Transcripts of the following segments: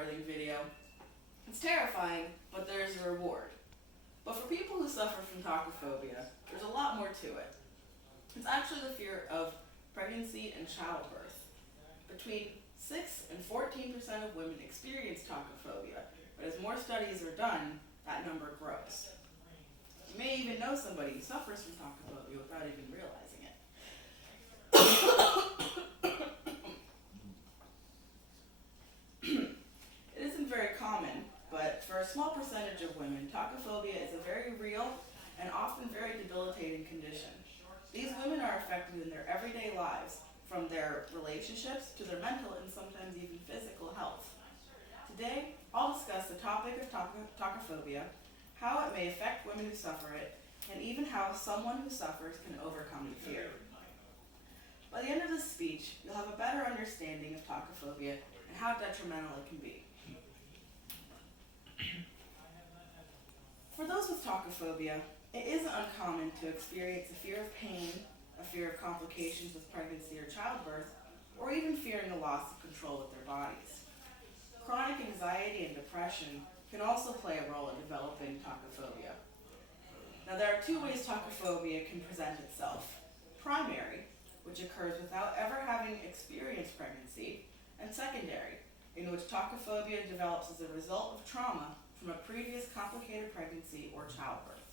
birthing video. It's terrifying, but there's a reward. But for people who suffer from tokophobia, there's a lot more to it. It's actually the fear of pregnancy and childbirth. Between 6 and 14% of women experience tokophobia, but as more studies are done, that number grows. You may even know somebody who suffers from tokophobia without even realizing it. It isn't very common, but for a small percentage of women, tokophobia is a very real and often very debilitating condition. These women are affected in their everyday lives, from their relationships to their mental and sometimes even physical health. Today, I'll discuss the topic of tokophobia, how it may affect women who suffer it, and even how someone who suffers can overcome the fear. By the end of this speech, you'll have a better understanding of tokophobia and how detrimental it can be. For those with tokophobia, it isn't uncommon to experience a fear of pain, a fear of complications with pregnancy or childbirth, or even fearing the loss of control with their bodies. Chronic anxiety and depression can also play a role in developing tokophobia. Now, there are two ways tokophobia can present itself. Primary, which occurs without ever having experienced pregnancy, and secondary, in which tokophobia develops as a result of trauma from a previous complicated pregnancy or childbirth.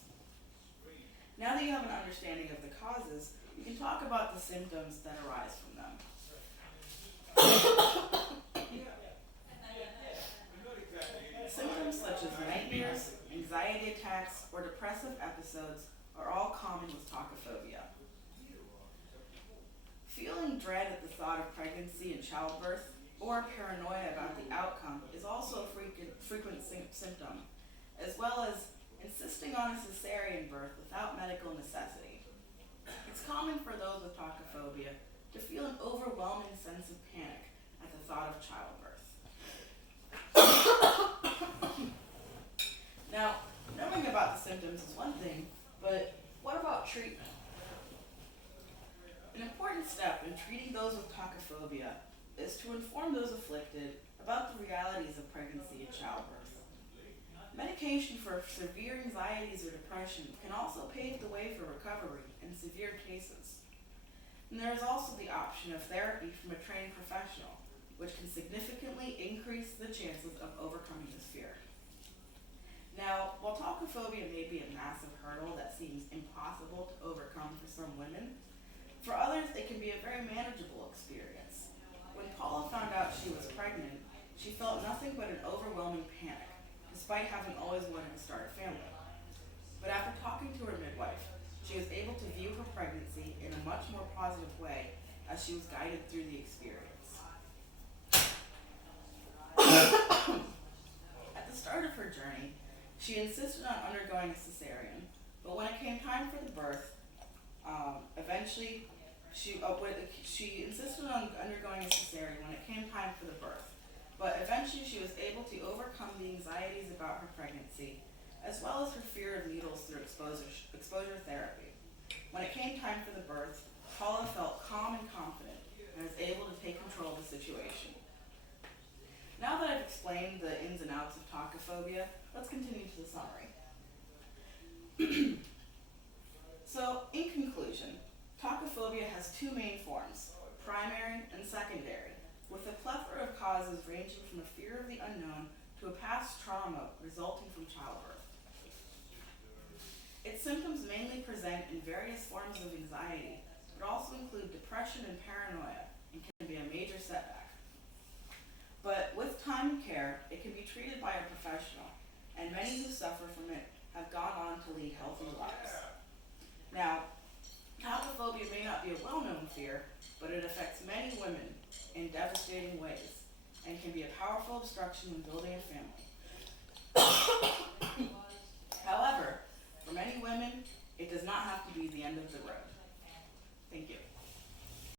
Now that you have an understanding of the causes, we can talk about the symptoms that arise from them. Symptoms such as nightmares, anxiety attacks, or depressive episodes are all common with tokophobia. Feeling dread at the thought of pregnancy and childbirth, or paranoia about the outcome is also a frequent symptom, as well as insisting on a cesarean birth without medical necessity. It's common for those with tokophobia to feel an overwhelming sense of panic at the thought of childbirth. Now, knowing about the symptoms is one thing, but what about treatment? An important step in treating those with tokophobia is to inform those afflicted about the realities of pregnancy and childbirth. Medication for severe anxieties or depression can also pave the way for recovery in severe cases. And there is also the option of therapy from a trained professional, which can significantly increase the chances of overcoming this fear. Now, while tokophobia may be a massive hurdle that seems impossible to overcome for some women, for others it can be a very manageable experience. When Paula found out she was pregnant, she felt nothing but an overwhelming panic, despite having always wanted to start a family. But after talking to her midwife, she was able to view her pregnancy in a much more positive way as she was guided through the experience. At the start of her journey, she insisted on undergoing a cesarean, but when it came time for the birth, she insisted on undergoing a cesarean when it came time for the birth. But eventually she was able to overcome the anxieties about her pregnancy, as well as her fear of needles through exposure therapy. When it came time for the birth, Paula felt calm and confident and was able to take control of the situation. Now that I've explained the ins and outs of tokophobia, let's continue to the summary. So, in conclusion, tokophobia has two main forms, primary and secondary, with a plethora of causes ranging from a fear of the unknown to a past trauma resulting from childbirth. Its symptoms mainly present in various forms of anxiety, but also include depression and paranoia, and can be a major setback. But with time and care, it can be treated by a professional, and many who suffer from it have gone on to lead healthy lives. Now, tokophobia may not be a well-known fear, but it affects many women in devastating ways and can be a powerful obstruction when building a family. However, for many women, it does not have to be the end of the road. Thank you.